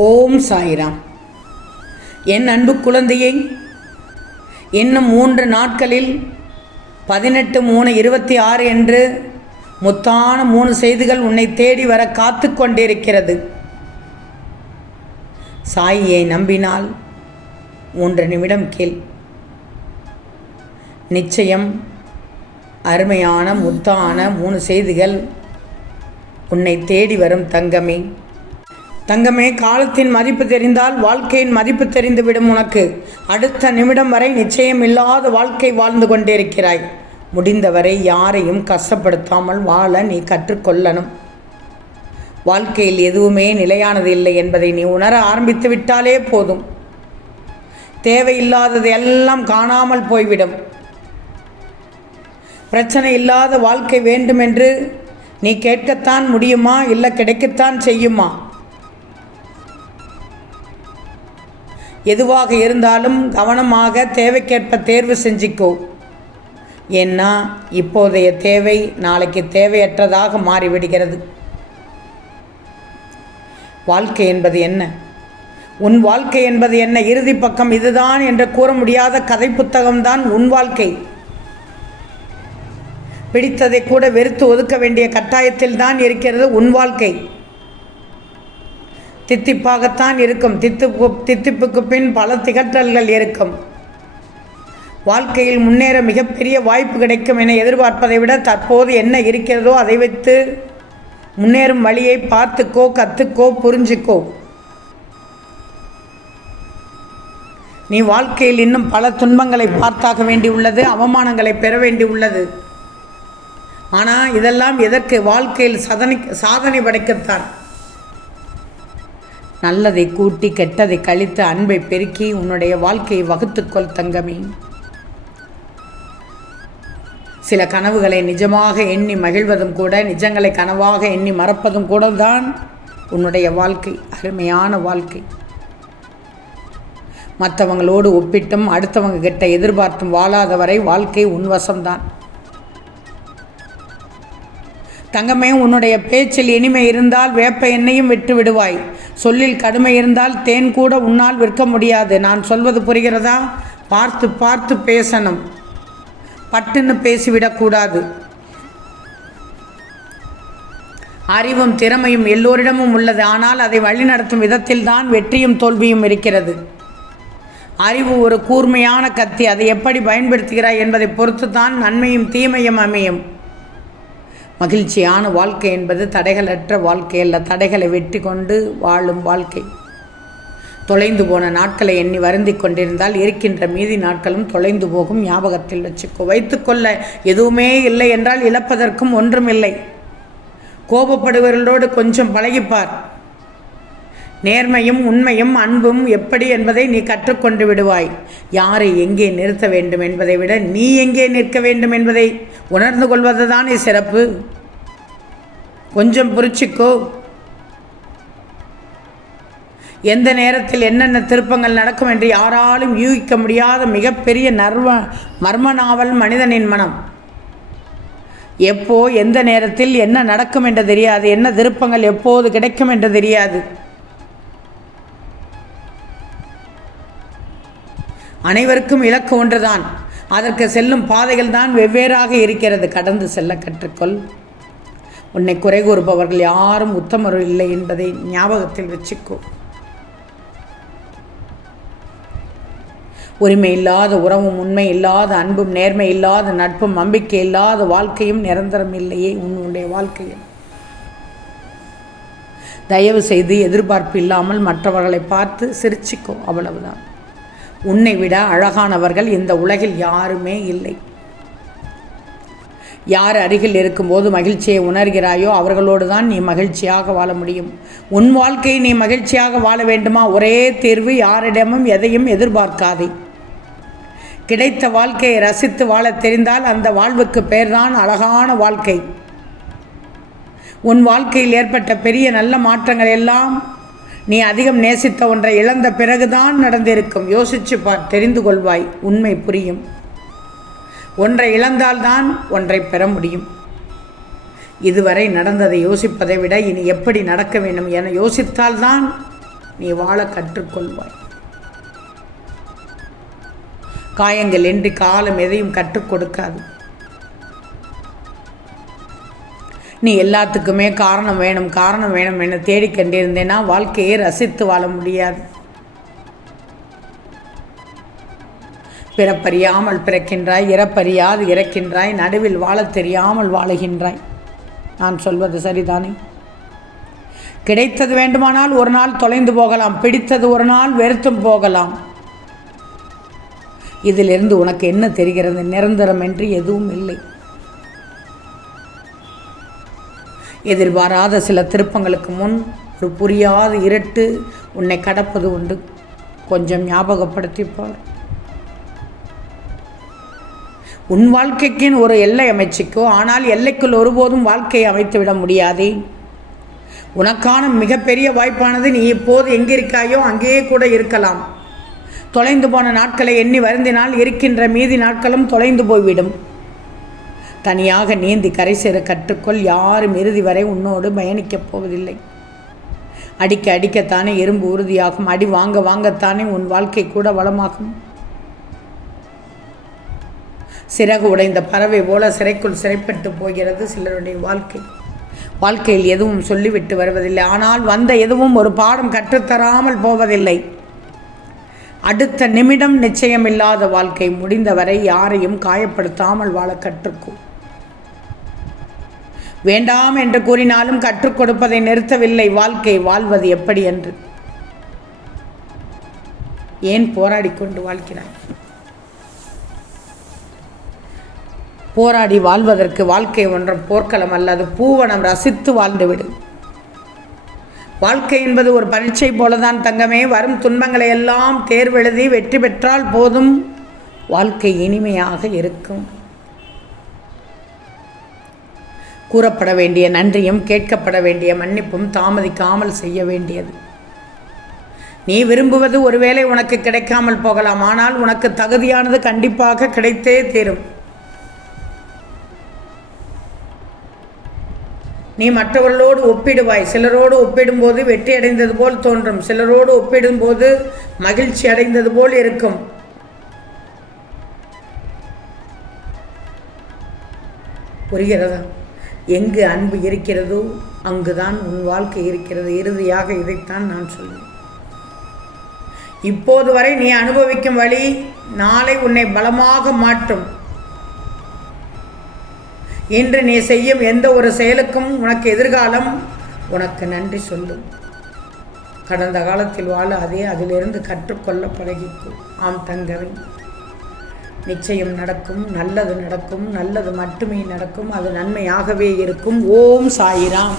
ஓம் சாய்ராம். என் அன்பு குழந்தையை, இன்னும் 3 நாட்களில் 18/3/26 என்று முத்தான 3 செய்திகள் உன்னை தேடி வர காத்து கொண்டிருக்கிறது. சாயியை நம்பினால் 3 நிமிடம் கேள். நிச்சயம் அருமையான முத்தான 3 செய்திகள் உன்னை தேடி வரும் தங்கமே. தங்கமே, காலத்தின் மதிப்பு தெரிந்தால் வாழ்க்கையின் மதிப்பு தெரிந்துவிடும். உனக்கு அடுத்த நிமிடம் வரை நிச்சயம் இல்லாத வாழ்க்கை வாழ்ந்து கொண்டிருக்கிறாய். முடிந்தவரை யாரையும் கஷ்டப்படுத்தாமல் வாழ நீ கற்றுக்கொள்ளணும். வாழ்க்கையில் எதுவுமே நிலையானது இல்லை என்பதை நீ உணர ஆரம்பித்து விட்டாலே போதும். தேவையில்லாதது எல்லாம் காணாமல் போய்விடும். பிரச்சனை இல்லாத வாழ்க்கை வேண்டுமென்று நீ கேட்கத்தான் முடியுமா? இல்லை கிடைக்கத்தான் செய்யுமா? எதுவாக இருந்தாலும் கவனமாக தேவைக்கேற்ப தேர்வு செஞ்சிக்கோ. ஏன்னா இப்போதைய தேவை நாளைக்கு தேவையற்றதாக மாறிவிடுகிறது. வாழ்க்கை என்பது என்ன? உன் வாழ்க்கை என்பது என்ன? இறுதி பக்கம் இதுதான் என்று கூற முடியாத கதை புத்தகம்தான் உன் வாழ்க்கை. பிடித்ததை கூட வெறுத்து ஒதுக்க வேண்டிய கட்டாயத்தில் தான் இருக்கிறது உன் வாழ்க்கை. தித்திப்பாகத்தான் இருக்கும். தித்திப்புக்கு பின் பல திகற்றல்கள் இருக்கும். வாழ்க்கையில் முன்னேற மிகப்பெரிய வாய்ப்பு கிடைக்கும் என எதிர்பார்ப்பதை விட தற்போது என்ன இருக்கிறதோ அதை வைத்து முன்னேறும் வழியை பார்த்துக்கோ, கற்றுக்கோ, புரிஞ்சுக்கோ. நீ வாழ்க்கையில் இன்னும் பல துன்பங்களை பார்த்தாக வேண்டியுள்ளது, அவமானங்களை பெற வேண்டியுள்ளது. ஆனால் இதெல்லாம் எதற்கு? வாழ்க்கையில் சாதனை படைக்கத்தான். நல்லதை கூட்டி கெட்டதை கழித்து அன்பை பெருக்கி உன்னுடைய வாழ்க்கையை வகுத்துக்கொள் தங்கமே. சில கனவுகளை நிஜமாக எண்ணி மகிழ்வதும் கூட, நிஜங்களை கனவாக எண்ணி மறப்பதும் கூட தான் உன்னுடைய வாழ்க்கை, அருமையான வாழ்க்கை. மற்றவங்களோடு ஒப்பிட்டும் அடுத்தவங்க கிட்ட எதிர்பார்த்தும் வாழாத வரை வாழ்க்கை உன்வசம்தான். தங்கமே, உன்னுடைய பேச்சில் இனிமை இருந்தால் வேப்ப எண்ணெயும் விட்டு விடுவாய். சொல்லில் கடுமை இருந்தால் தேன் கூட உன்னால் விற்க முடியாது. நான் சொல்வது புரிகிறதா? பார்த்து பார்த்து பேசணும். பட்டுன்னு பேசிவிடக்கூடாது. அறிவும் திறமையும் எல்லோரிடமும் உள்ளது. ஆனால் அதை வழிநடத்தும் விதத்தில் தான் வெற்றியும் தோல்வியும் இருக்கிறது. அறிவு ஒரு கூர்மையான கத்தி. அதை எப்படி பயன்படுத்துகிறாய் என்பதை பொறுத்து தான் நன்மையும் தீமையும் அமையும். மகிழ்ச்சியான வாழ்க்கை என்பது தடைகளற்ற வாழ்க்கை அல்ல, தடைகளை வெற்றி கொண்டு வாழும் வாழ்க்கை. தொலைந்து போன நாட்களை எண்ணி வருந்தி கொண்டிருந்தால் இருக்கின்ற மீதி நாட்களும் தொலைந்து போகும். ஞாபகத்தில் வச்சுக்கோ. வைத்துக்கொள்ள எதுவுமே இல்லை என்றால் இழப்பதற்கும் ஒன்றுமில்லை. கோபப்படுபவர்களோடு கொஞ்சம் பழகிப்பார். நேர்மையும் உண்மையும் அன்பும் எப்படி என்பதை நீ கற்றுக்கொண்டு விடுவாய். யாரை எங்கே நிறுத்த வேண்டும் என்பதை விட நீ எங்கே நிற்க வேண்டும் என்பதை உணர்ந்து கொள்வது தானே சிறப்பு. கொஞ்சம் புரிச்சிக்கோ. எந்த நேரத்தில் என்னென்ன திருப்பங்கள் நடக்கும் என்று யாராலும் யூகிக்க முடியாத மிகப்பெரிய மர்ம நாவல் மனிதனின் மனம். எப்போ எந்த நேரத்தில் என்ன நடக்கும் என்று தெரியாது. என்ன திருப்பங்கள் எப்போது கிடைக்கும் என்று தெரியாது. அனைவருக்கும் இலக்கு ஒன்றுதான். அதற்கு செல்லும் பாதைகள் தான் வெவ்வேறாக இருக்கிறது. கடந்து செல்ல கற்றுக்கொள். உன்னை குறை கூறுபவர்கள் யாரும் உத்தமர் இல்லை என்பதை ஞாபகத்தில் வச்சுக்கோ. உரிமை இல்லாத உறவும், உண்மை இல்லாத அன்பும், நேர்மை இல்லாத நட்பும், நம்பிக்கை இல்லாத வாழ்க்கையும் நிரந்தரம் இல்லையே உன்னுடைய வாழ்க்கையில். தயவு செய்து எதிர்பார்ப்பு இல்லாமல் மற்றவர்களை பார்த்து சிரிச்சிக்கோ. அவ்வளவுதான். உன்னை விட அழகானவர்கள் இந்த உலகில் யாருமே இல்லை. யார் அருகில் இருக்கும்போது மகிழ்ச்சியை உணர்கிறாயோ அவர்களோடு தான் நீ மகிழ்ச்சியாக வாழ முடியும். உன் வாழ்க்கையை நீ மகிழ்ச்சியாக வாழ வேண்டுமா? ஒரே தீர்வு, யாரிடமும் எதையும் எதிர்பார்க்காதே. கிடைத்த வாழ்க்கையை ரசித்து வாழ தெரிந்தால் அந்த வாழ்வுக்கு பெயர்தான் அழகான வாழ்க்கை. உன் வாழ்க்கையில் ஏற்பட்ட பெரிய நல்ல மாற்றங்கள் எல்லாம் நீ அதிகம் நேசித்த ஒன்றை இழந்த பிறகுதான் நடந்திருக்கும். யோசிச்சு பார், தெரிந்து கொள்வாய், உண்மை புரியும். ஒன்றை இழந்தால்தான் ஒன்றை பெற முடியும். இதுவரை நடந்ததை யோசிப்பதை விட இனி எப்படி நடக்க வேண்டும் என யோசித்தால்தான் நீ வாழ கற்றுக்கொள்வாய். காயங்கள் என்று காலம் எதையும் கற்றுக் கொடுக்காது. நீ எல்லாத்துக்குமே காரணம் வேணும் என தேடிக்கொண்டிருந்தேன்னா வாழ்க்கையை ரசித்து வாழ முடியாது. பிறப்பறியாமல் பிறக்கின்றாய், இறப்பறியாது இறக்கின்றாய், நடுவில் வாழத் தெரியாமல் வாழுகின்றாய். நான் சொல்வது சரிதானே? கிடைத்தது வேண்டுமானால் ஒரு நாள் தொலைந்து போகலாம், பிடித்தது ஒரு நாள் வெறுத்தும் போகலாம். இதிலிருந்து உனக்கு என்ன தெரிகிறது? நிரந்தரம் என்று எதுவும் இல்லை. எதிர்பாராத சில திருப்பங்களுக்கு முன் ஒரு புரியாத இருட்டு உன்னை கடப்பது உண்டு. கொஞ்சம் ஞாபகப்படுத்திப்பார். உன் வாழ்க்கைக்குன்னு ஒரு எல்லை அமைச்சிக்கோ. ஆனால் எல்லைக்குள் ஒருபோதும் வாழ்க்கையை அமைத்துவிட முடியாதே. உனக்கான மிகப்பெரிய வாய்ப்பானது நீ இப்போது எங்கிருக்காயோ அங்கேயே கூட இருக்கலாம். தொலைந்து போன நாட்களை எண்ணி வருந்தினால் இருக்கின்ற மீதி நாட்களும் தொலைந்து போய்விடும். தனியாக நீந்தி கரை சேர கற்றுக்கொள். யாரும் இறுதி வரை உன்னோடு பயணிக்கப் போவதில்லை. அடிக்க அடிக்கத்தானே இரும்பு உறுதியாகும். அடி வாங்க வாங்கத்தானே உன் வாழ்க்கை கூட வளமாகும். சிறகு உடைந்த பறவை போல சிறைக்குள் சிறைப்பட்டு போகிறது சிலருடைய வாழ்க்கை. வாழ்க்கையில் எதுவும் சொல்லிவிட்டு வருவதில்லை. ஆனால் வந்த எதுவும் ஒரு பாடம் கற்றுத்தராமல் போவதில்லை. அடுத்த நிமிடம் நிச்சயமில்லாத வாழ்க்கை. முடிந்தவரை யாரையும் காயப்படுத்தாமல் வாழ கற்றுக்கோ. வேண்டாம் என்று கூறினாலும் கற்றுக் கொடுப்பதை நிறுத்தவில்லை. வாழ்க்கை வாழ்வது எப்படி என்று ஏன் போராடி கொண்டு வாழ்கிறாய்? போராடி வாழ்வதற்கு வாழ்க்கை ஒன்றும் போர்க்களம் அல்ல, அது பூவனம். ரசித்து வாழ்ந்துவிடு. வாழ்க்கை என்பது ஒரு பரீட்சை போலதான் தங்கமே. வரும் துன்பங்களை எல்லாம் தேர்வெழுதி வெற்றி பெற்றால் போதும், வாழ்க்கை இனிமையாக இருக்கும். கூறப்பட வேண்டிய நன்றியும் கேட்கப்பட வேண்டிய மன்னிப்பும் தாமதிக்காமல் செய்ய வேண்டியது. நீ விரும்புவது ஒருவேளை உனக்கு கிடைக்காமல் போகலாம். ஆனால் உனக்கு தகுதியானது கண்டிப்பாக கிடைத்தே தீரும். நீ மற்றவர்களோடு ஒப்பிடுவாய். சிலரோடு ஒப்பிடும்போது வெற்றி அடைந்தது போல் தோன்றும். சிலரோடு ஒப்பிடும்போது மகிழ்ச்சி அடைந்தது போல் இருக்கும். புரிகிறதா? எங்கு அன்பு இருக்கிறதோ அங்குதான் உன் வாழ்க்கை இருக்கிறது. இறுதியாக இதைத்தான் நான் சொல்லுவேன். இப்போது வரை நீ அனுபவிக்கும் வழி நாளை உன்னை பலமாக மாற்றும். இன்று நீ செய்யும் எந்த ஒரு செயலுக்கும் உனக்கு எதிர்காலம் உனக்கு நன்றி சொல்லும். கடந்த காலத்தில் வாழாதே, அதிலிருந்து கற்றுக்கொள்ள பழகிக்கும். ஆம் தங்கமே, நிச்சயம் நடக்கும். நல்லது நடக்கும். நல்லது மட்டுமே நடக்கும். அது நன்மையாகவே இருக்கும். ஓம் சாயிராம்.